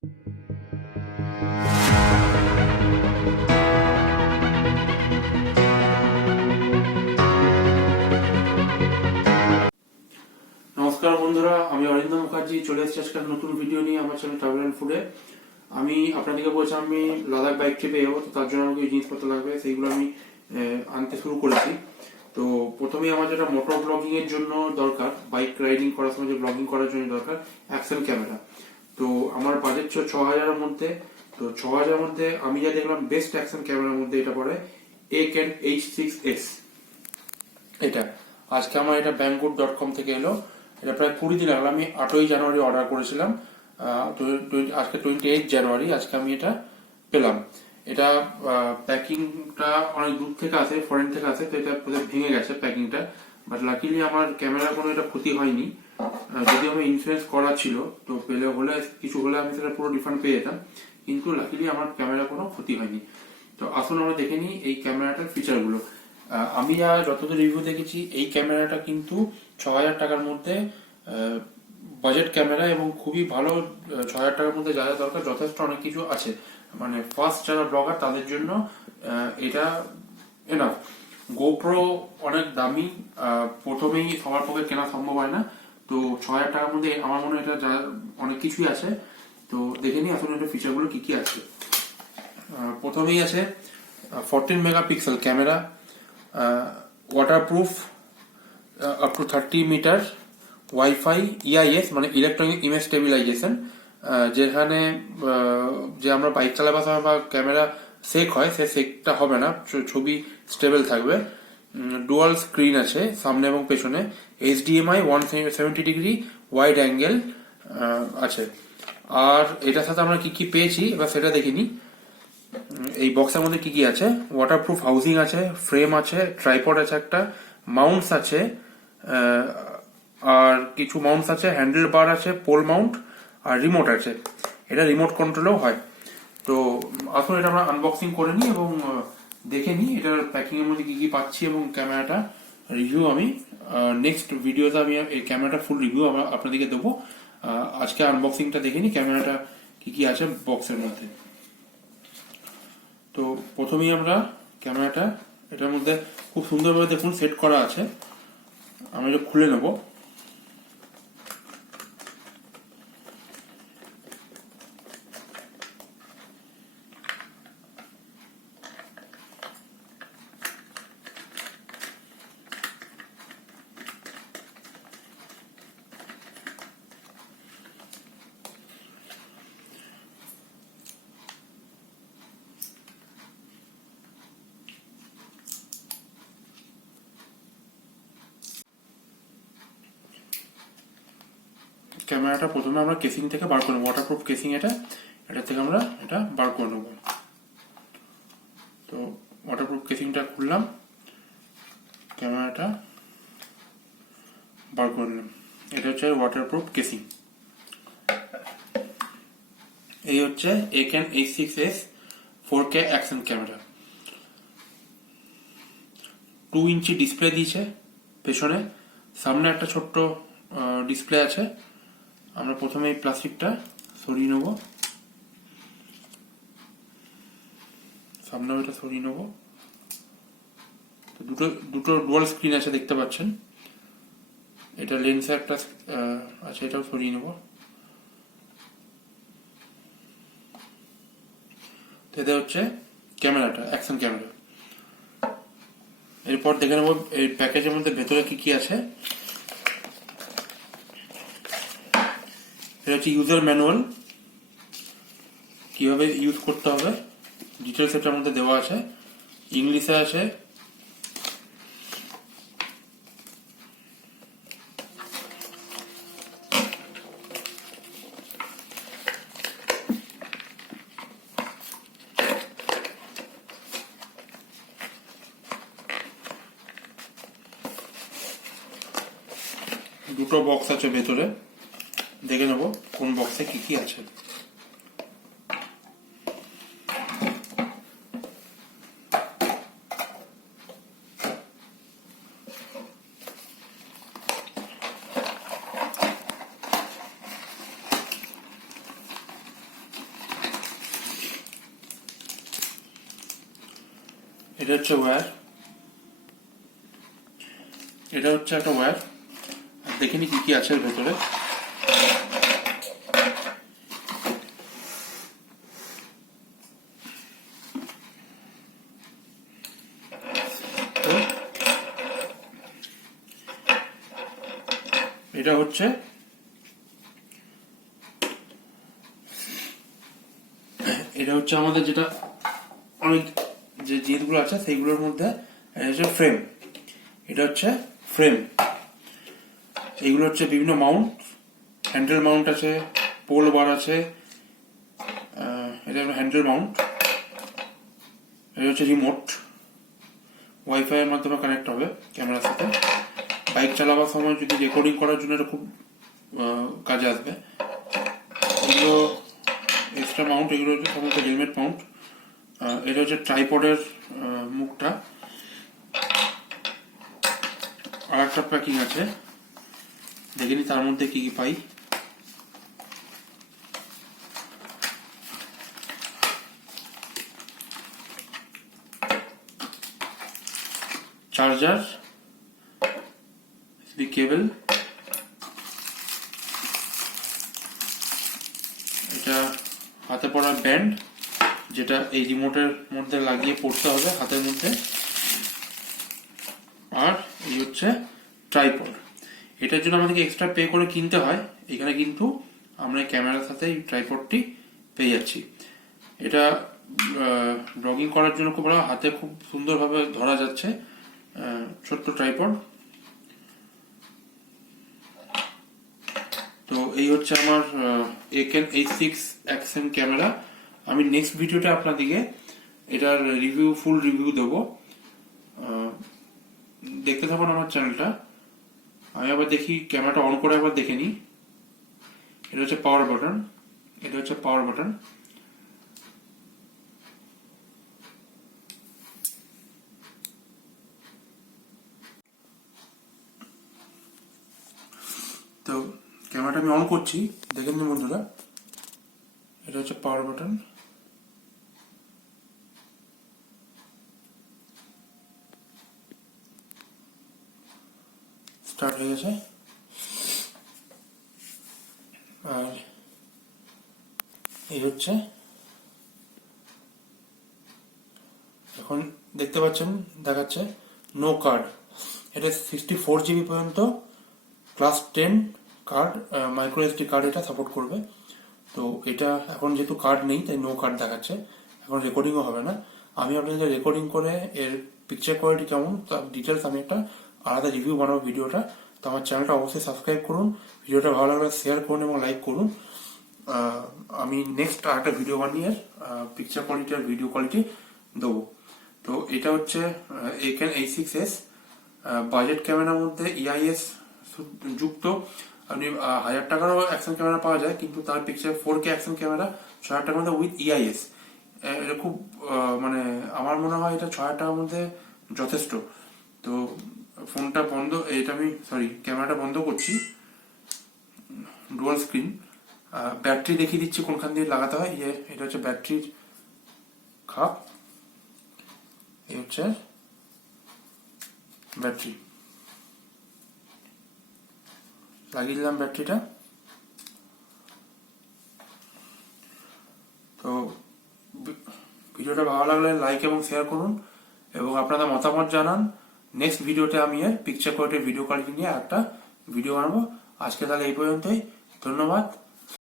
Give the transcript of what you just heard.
নমস্কার বন্ধুরা, আমি অরিন্দম মুখার্জি চলে এসেছি আজকে নতুন ভিডিও নিয়ে আমার চ্যানেল ট্রাভেল অ্যান্ড ফুডে। আমি আপনাদেরকে বলছিলাম আমি লাদাখ বাইক ট্রিপে যাবো, তো তার জন্য আমাকে জিনিসপত্র লাগবে, সেইগুলো আমি আনতে শুরু করেছি। তো প্রথমেই আমার যেটা মোটর ব্লগিং এর জন্য দরকার, বাইক রাইডিং করার সময় যে ব্লগিং করার জন্য দরকার, অ্যাকশন ক্যামেরা। তো আমার বাজেট ছিল 6000-এর মধ্যে। তো 6000-এর মধ্যে আমি যা দেখলাম বেস্ট অ্যাকশন ক্যামেরার মধ্যে এটা পড়ে Eken H6s। এটা আজকে আমার এটা banggood.com থেকে এলো। এটা প্রায় 20 দিন লাগলো। আমি 8ই জানুয়ারি অর্ডার করেছিলাম, আজকে 28 জানুয়ারি, আজকে আমি এটা পেলাম। এটা প্যাকিংটা অনেক দূর থেকে আসে, ফরেন থেকে আসে, তো এটা ভেঙে গেছে প্যাকিংটা। বাট লাকিলি আমার ক্যামেরা কোনো এটা ক্ষতি হয়নি। যদি আমার ইন্স্যুরেন্স করা ছিল তো হলে কিছু হলে আমি সেটা পুরো রিফান্ড পেয়ে যেতাম, কিন্তু লাকিলি আমার ক্যামেরা কোনো ক্ষতি হয়নি। তো আসুন আমরা দেখে নিই এই ক্যামেরাটার ফিচারগুলো। আমি যতদূর রিভিউ দেখেছি এই ক্যামেরাটা কিন্তু 6000 টাকার মধ্যে বাজেট ক্যামেরা, এবং খুবই ভালো। 6000 টাকার মধ্যে যা যা দরকার যথেষ্ট অনেক কিছু আছে, মানে ফার্স্ট যারা ব্লগার তাদের জন্য এটা এনাফ। গোপ্রো অনেক দামি, প্রথমেই সবার পক্ষে কেনা সম্ভব হয় না। তো 6000 টাকার মধ্যে আমার মনে হয় এটা অনেক কিছুই আছে। তো দেখে নিই আসলে এটা ফিচারগুলো কি কি আছে। প্রথমেই আছে 14 megapixel camera, waterproof up to 30 metre, wifi, EIS মানে ইলেকট্রনিক ইমেজ স্টেবিলাইজেশন, যেখানে যে আমরা বাইক চালাবার সময় বা ক্যামেরা সেক হয় সে সেকটা হবে না, ছবি স্টেবল থাকবে। ডুয়াল স্ক্রিন আছে সামনে এবং পেছনে, HDMI 170 ডিগ্রি ওয়াইড অ্যাঙ্গেল আছে। আর এটার সাথে আমরা কি কি পেয়েছি এবার সেটা দেখিনি। এই বক্সের মধ্যে কি কি আছে: ওয়াটারপ্রুফ হাউজিং আছে, ফ্রেম আছে, ট্রাইপড আছে, একটা মাউন্টস আছে, আর কিছু মাউন্টস আছে, হ্যান্ডেল বার আছে, পোল মাউন্ট, আর রিমোট আছে। এটা রিমোট কন্ট্রোলেও হয়। তো আসলে এটা আমরা আনবক্সিং করে নিই এবং দেখে নিই এটার প্যাকিং এর মধ্যে কি কি পাচ্ছি, এবং ক্যামেরাটা রিভিউ আমি নেক্সট ভিডিওতে আমি এই ক্যামেরাটা ফুল রিভিউ আপনাদেরকে দেবো। আজকে আনবক্সিংটা দেখে নিই ক্যামেরাটা কি কি আছে বক্সের মধ্যে। তো প্রথমেই আমরা ক্যামেরাটা, এটার মধ্যে খুব সুন্দরভাবে দেখুন সেট করা আছে, আমি এটা খুলে নেব। ক্যামেরাটা প্রথমে আমরা কেসিং থেকে বার করে নেবো, ওয়াটারপ্রুফ কেসিং এটা থেকে আমরা এটা বার করে নেবো। তো ওয়াটারপ্রুফ কেসিংটা খুললাম, ক্যামেরাটা বার করে নিলাম। এটা হচ্ছে ওয়াটারপ্রুফ কেসিং। এই হচ্ছে Eken H6s 4K action camera. 2 inch display দিয়েছে পেছনে, সামনে একটা ছোট্ট ডিসপ্লে আছে। আমরা প্রথমে এই প্লাস্টিকটা সরিয়ে নেব, সামনেও এটা সরিয়ে নেব। তো দুটো ডুয়াল স্ক্রিন আছে দেখতে পাচ্ছেন। এটা লেন্সে একটা আছে, এটাও সরিয়ে নেব। এটা হচ্ছে ক্যামেরাটা, অ্যাকশন ক্যামেরা। এরপর দেখে নেব এই প্যাকেজের মধ্যে ভেতরে কি কি আছে। এটা হচ্ছে ইউজার ম্যানুয়াল, কিভাবে ইউজ করতে হবে ডিটেলস এটার মধ্যে দেওয়া আছে, ইংলিশে আছে। দুটো বক্স আছে ভেতরে, দেখে নেব কোন বক্সে কি কি আছে। এটা হচ্ছে ওয়্যার, এটা হচ্ছে একটা ওয়্যার। দেখিনি কি কি আছে এর ভেতরে। এটা হচ্ছে আমাদের যেটা অনেক যে জিনিসগুলো আছে সেইগুলোর মধ্যে ফ্রেম। এটা হচ্ছে ফ্রেম। এইগুলো হচ্ছে বিভিন্ন মাউন্ট, হ্যান্ডেল মাউন্ট আছে, পোল বার আছে। এটা হ্যান্ডেল মাউন্ট। এটা হচ্ছে রিমোট, ওয়াইফাই এর মাধ্যমে কানেক্ট হবে ক্যামেরার সাথে। বাইক চালাবার সময় যদি রেকর্ডিং করার জন্য এটা খুব কাজে আসবে। এগুলো এক্সট্রা মাউন্ট, এগুলো হচ্ছে সমস্ত হেলমেট মাউন্ট। এটা হচ্ছে ট্রাইপডের মুখটা। আর একটা প্যাকিং আছে, দেখিনি তার মধ্যে কি কি পাই। চার্জার, কেবল, এটা হাতে পড়ার ব্যান্ড যেটা এই রিমোটের মধ্যে লাগিয়ে পড়তে হবে হাতের মধ্যে। আর এই হচ্ছে ট্রাইপড। এটার জন্য আমাদেরকে এক্সট্রা পে করে কিনতে হয়। এখানে কিন্তু আমরা ক্যামেরার সাথে এই ট্রাইপডটি পেয়ে যাচ্ছি। এটা ব্লগিং করার জন্য খুব ভালো, হাতে খুব সুন্দরভাবে ধরা যাচ্ছে। ছোট্ট ট্রাইপড। তো এই হচ্ছে আমার Eken H6 অ্যাকশন ক্যামেরা। আমি নেক্সট ভিডিওতে আপনাদেরকে এটার ফুল রিভিউ দেবো। দেখতে থাকুন আমার চ্যানেলটা। আমি আবার দেখি, ক্যামেরাটা অন করে আবার দেখে নিই। এটা হচ্ছে পাওয়ার বাটন, এটা হচ্ছে পাওয়ার বাটন। তো ক্যামেরাটা আমি অন করছি, দেখে নিন বন্ধুরা। এটা হচ্ছে পাওয়ার বাটন। স্টার্ট হয়ে গেছে। আর এই হচ্ছে, এখন দেখতে পাচ্ছেন দেখাচ্ছে নো কার্ড। এটা 64 জিবি পর্যন্ত class 10 card, micro SD card এটা সাপোর্ট করবে। তো এটা এখন যেহেতু কার্ড নেই তাই নো কার্ড দেখাচ্ছে। এখন রেকর্ডিংও হবে না। আমি আপনাদের রেকর্ডিং করে এর পিকচার কোয়ালিটি কেমন তার ডিটেলস আমি একটা আলাদা রিভিউ বানাবো ভিডিওটা। তো আমার চ্যানেলটা অবশ্যই সাবস্ক্রাইব করুন, ভিডিওটা ভালো লাগলে শেয়ার করুন এবং লাইক করুন। আমি নেক্সট আরেকটা ভিডিও বানিয়ে পিকচার কোয়ালিটি আর ভিডিও কোয়ালিটি দেবো। তো এটা হচ্ছে Eken H6s বাজেট ক্যামেরার মধ্যে EIS যুক্ত। আপনি 1000 টাকারও অ্যাকশন ক্যামেরা পাওয়া যায়, কিন্তু তার পিকচার 4K অ্যাকশন ক্যামেরা 6000 টাকার মধ্যে উইথ EIS। এটা খুব মানে আমার মনে হয় এটা 6000 টাকার মধ্যে যথেষ্ট। তো ফোনটা বন্ধ, এটা আমি ক্যামেরাটা বন্ধ করছি। Dual screen. ব্যাটারি দেখিয়ে দিচ্ছি কোনখান দিয়ে লাগাতে হয়। এটা হচ্ছে ব্যাটারির খাপ, এই হচ্ছে ব্যাটারি। লাগিয়ে দিলাম ব্যাটারিটা। তো ভিডিওটা ভালো লাগলে লাইক এবং শেয়ার করুন এবং আপনাদের মতামত জানান। নেক্সট ভিডিওতে আমি এর পিকচার কোয়ালিটির ভিডিও কোয়ালিটি নিয়ে একটা ভিডিও বানাবো। আজকে তাহলে এই পর্যন্তই। ধন্যবাদ।